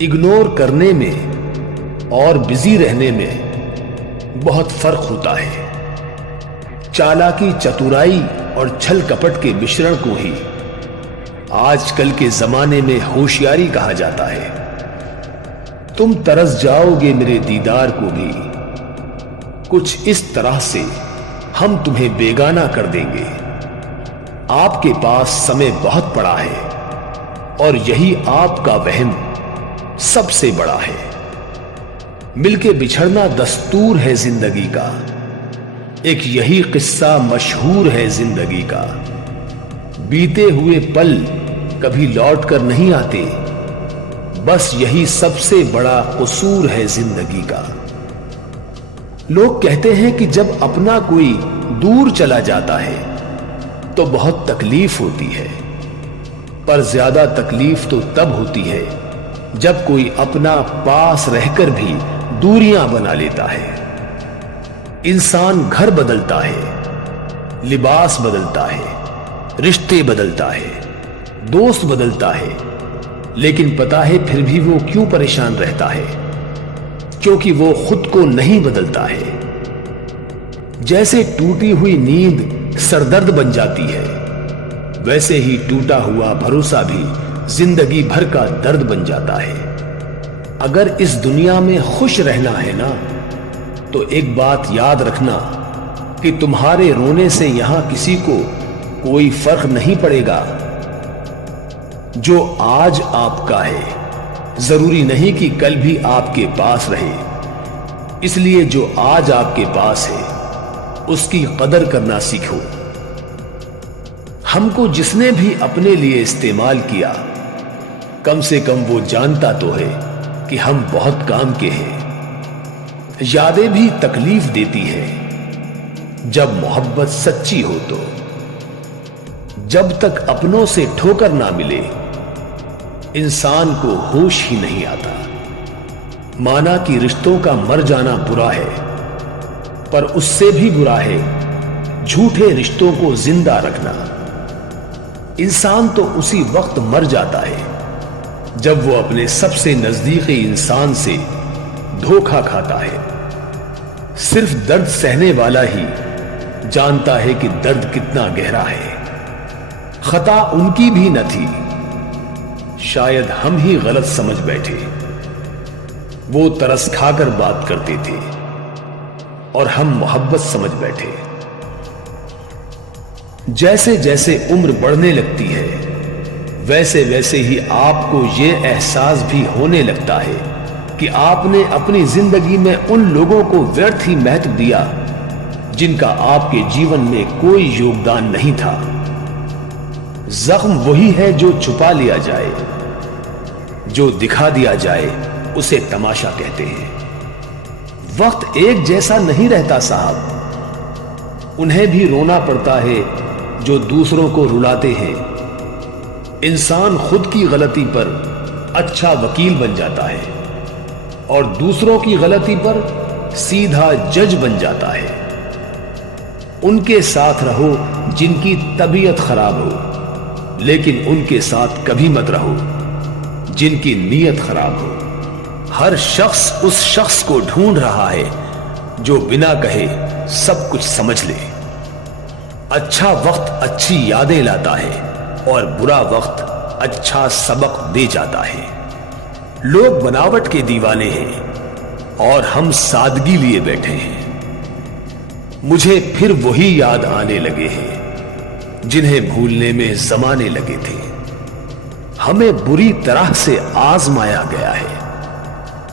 Ignore کرنے میں اور بزی رہنے میں بہت فرق ہوتا ہے۔ چالاکی، چتورائی اور چھل کپٹ کے مشرن کو ہی آج کل کے زمانے میں ہوشیاری کہا جاتا ہے۔ تم ترس جاؤ گے میرے دیدار کو بھی، کچھ اس طرح سے ہم تمہیں بیگانہ کر دیں گے۔ آپ کے پاس سمے بہت پڑا ہے اور یہی آپ کا وہم سب سے بڑا ہے۔ مل کے بچھڑنا دستور ہے زندگی کا، ایک یہی قصہ مشہور ہے زندگی کا۔ بیتے ہوئے پل کبھی لوٹ کر نہیں آتے، بس یہی سب سے بڑا قصور ہے زندگی کا۔ لوگ کہتے ہیں کہ جب اپنا کوئی دور چلا جاتا ہے تو بہت تکلیف ہوتی ہے، پر زیادہ تکلیف تو تب ہوتی ہے جب کوئی اپنا پاس رہ کر بھی دوریاں بنا لیتا ہے۔ انسان گھر بدلتا ہے، لباس بدلتا ہے، رشتے بدلتا ہے، دوست بدلتا ہے، لیکن پتا ہے پھر بھی وہ کیوں پریشان رہتا ہے؟ کیونکہ وہ خود کو نہیں بدلتا ہے۔ جیسے ٹوٹی ہوئی نیند سردرد بن جاتی ہے، ویسے ہی ٹوٹا ہوا بھروسہ بھی زندگی بھر کا درد بن جاتا ہے۔ اگر اس دنیا میں خوش رہنا ہے نا، تو ایک بات یاد رکھنا کہ تمہارے رونے سے یہاں کسی کو کوئی فرق نہیں پڑے گا۔ جو آج آپ کا ہے ضروری نہیں کہ کل بھی آپ کے پاس رہے، اس لیے جو آج آپ کے پاس ہے اس کی قدر کرنا سیکھو۔ ہم کو جس نے بھی اپنے لیے استعمال کیا، کم سے کم وہ جانتا تو ہے کہ ہم بہت کام کے ہیں۔ یادیں بھی تکلیف دیتی ہے جب محبت سچی ہو تو۔ جب تک اپنوں سے ٹھوکر نہ ملے انسان کو ہوش ہی نہیں آتا۔ مانا کہ رشتوں کا مر جانا برا ہے، پر اس سے بھی برا ہے جھوٹے رشتوں کو زندہ رکھنا۔ انسان تو اسی وقت مر جاتا ہے جب وہ اپنے سب سے نزدیکی انسان سے دھوکا کھاتا ہے۔ صرف درد سہنے والا ہی جانتا ہے کہ درد کتنا گہرا ہے۔ خطا ان کی بھی نہ تھی، شاید ہم ہی غلط سمجھ بیٹھے۔ وہ ترس کھا کر بات کرتے تھے اور ہم محبت سمجھ بیٹھے۔ جیسے جیسے عمر بڑھنے لگتی ہے ویسے ویسے ہی آپ کو یہ احساس بھی ہونے لگتا ہے کہ آپ نے اپنی زندگی میں ان لوگوں کو ویرتھ ہی مہتو دیا جن کا آپ کے جیون میں کوئی یوگدان نہیں تھا۔ زخم وہی ہے جو چھپا لیا جائے، جو دکھا دیا جائے اسے تماشا کہتے ہیں۔ وقت ایک جیسا نہیں رہتا صاحب، انہیں بھی رونا پڑتا ہے جو دوسروں کو رلاتے ہیں۔ انسان خود کی غلطی پر اچھا وکیل بن جاتا ہے اور دوسروں کی غلطی پر سیدھا جج بن جاتا ہے۔ ان کے ساتھ رہو جن کی طبیعت خراب ہو، لیکن ان کے ساتھ کبھی مت رہو جن کی نیت خراب ہو۔ ہر شخص اس شخص کو ڈھونڈ رہا ہے جو بنا کہے سب کچھ سمجھ لے۔ اچھا وقت اچھی یادیں لاتا ہے اور برا وقت اچھا سبق دے جاتا ہے۔ لوگ بناوٹ کے دیوانے ہیں اور ہم سادگی لیے بیٹھے ہیں۔ مجھے پھر وہی یاد آنے لگے ہیں جنہیں بھولنے میں زمانے لگے تھے۔ ہمیں بری طرح سے آزمایا گیا ہے،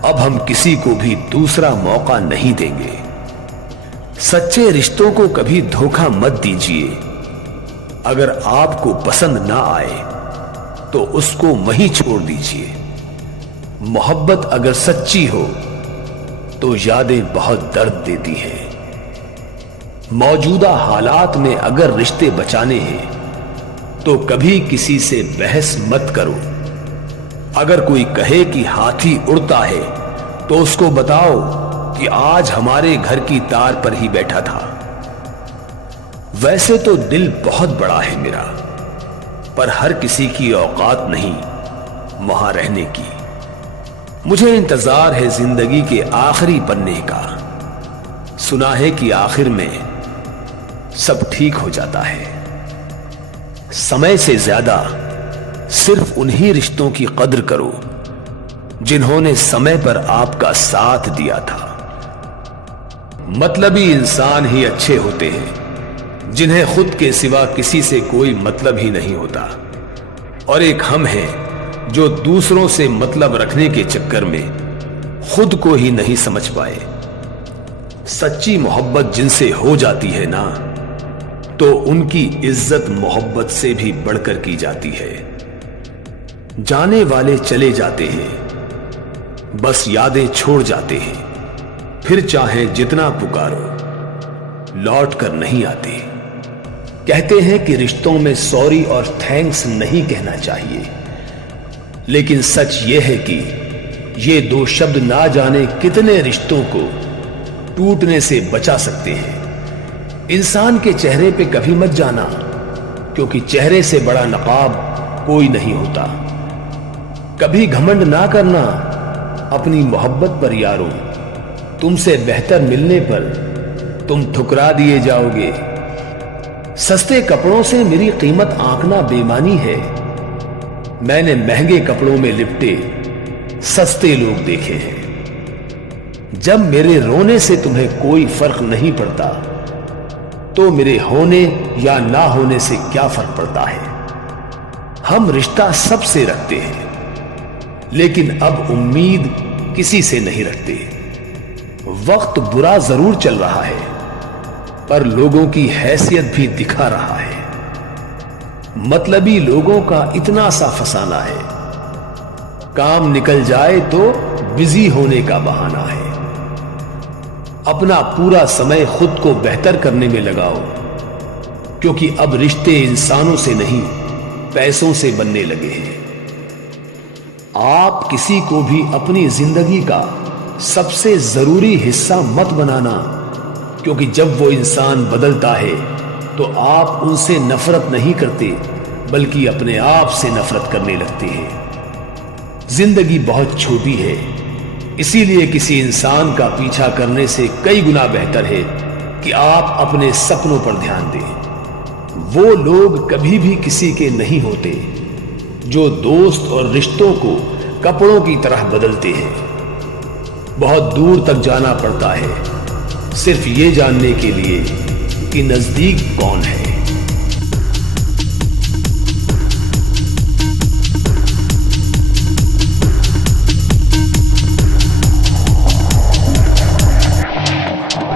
اب ہم کسی کو بھی دوسرا موقع نہیں دیں گے۔ سچے رشتوں کو کبھی دھوکہ مت دیجیے۔ اگر آپ کو پسند نہ آئے تو اس کو وہیں چھوڑ دیجیے۔ محبت اگر سچی ہو تو یادیں بہت درد دیتی ہیں۔ موجودہ حالات میں اگر رشتے بچانے ہیں تو کبھی کسی سے بحث مت کرو۔ اگر کوئی کہے کہ ہاتھی اڑتا ہے تو اس کو بتاؤ کہ آج ہمارے گھر کی تار پر ہی بیٹھا تھا۔ ویسے تو دل بہت بڑا ہے میرا، پر ہر کسی کی اوقات نہیں وہاں رہنے کی۔ مجھے انتظار ہے زندگی کے آخری پنے کا، سنا ہے کہ آخر میں سب ٹھیک ہو جاتا ہے۔ سمے سے زیادہ صرف انہی رشتوں کی قدر کرو جنہوں نے سمے پر آپ کا ساتھ دیا تھا۔ مطلبی انسان ہی اچھے ہوتے ہیں جنہیں خود کے سوا کسی سے کوئی مطلب ہی نہیں ہوتا، اور ایک ہم ہیں جو دوسروں سے مطلب رکھنے کے چکر میں خود کو ہی نہیں سمجھ پائے۔ سچی محبت جن سے ہو جاتی ہے نا، تو ان کی عزت محبت سے بھی بڑھ کر کی جاتی ہے۔ جانے والے چلے جاتے ہیں، بس یادیں چھوڑ جاتے ہیں، پھر چاہے جتنا پکارو لوٹ کر نہیں آتے۔ کہتے ہیں کہ رشتوں میں سوری اور تھینکس نہیں کہنا چاہیے، لیکن سچ یہ ہے کہ یہ دو شبد نہ جانے کتنے رشتوں کو ٹوٹنے سے بچا سکتے ہیں۔ انسان کے چہرے پہ کبھی مت جانا، کیونکہ چہرے سے بڑا نقاب کوئی نہیں ہوتا۔ کبھی گھمنڈ نہ کرنا اپنی محبت پر یارو، تم سے بہتر ملنے پر تم ٹھکرا دیے جاؤ گے۔ سستے کپڑوں سے میری قیمت آنکنا بے معنی ہے، میں نے مہنگے کپڑوں میں لپٹے سستے لوگ دیکھے ہیں۔ جب میرے رونے سے تمہیں کوئی فرق نہیں پڑتا تو میرے ہونے یا نہ ہونے سے کیا فرق پڑتا ہے؟ ہم رشتہ سب سے رکھتے ہیں، لیکن اب امید کسی سے نہیں رکھتے۔ وقت برا ضرور چل رہا ہے، پر لوگوں کی حیثیت بھی دکھا رہا ہے۔ مطلبی لوگوں کا اتنا سا فسانہ ہے، کام نکل جائے تو بزی ہونے کا بہانہ ہے۔ اپنا پورا سمے خود کو بہتر کرنے میں لگاؤ، کیونکہ اب رشتے انسانوں سے نہیں پیسوں سے بننے لگے ہیں۔ آپ کسی کو بھی اپنی زندگی کا سب سے ضروری حصہ مت بنانا، کیونکہ جب وہ انسان بدلتا ہے تو آپ ان سے نفرت نہیں کرتے بلکہ اپنے آپ سے نفرت کرنے لگتے ہیں۔ زندگی بہت چھوٹی ہے، اسی لیے کسی انسان کا پیچھا کرنے سے کئی گنا بہتر ہے کہ آپ اپنے سپنوں پر دھیان دیں۔ وہ لوگ کبھی بھی کسی کے نہیں ہوتے جو دوست اور رشتوں کو کپڑوں کی طرح بدلتے ہیں۔ بہت دور تک جانا پڑتا ہے صرف یہ جاننے کے لیے کہ نزدیک کون ہے۔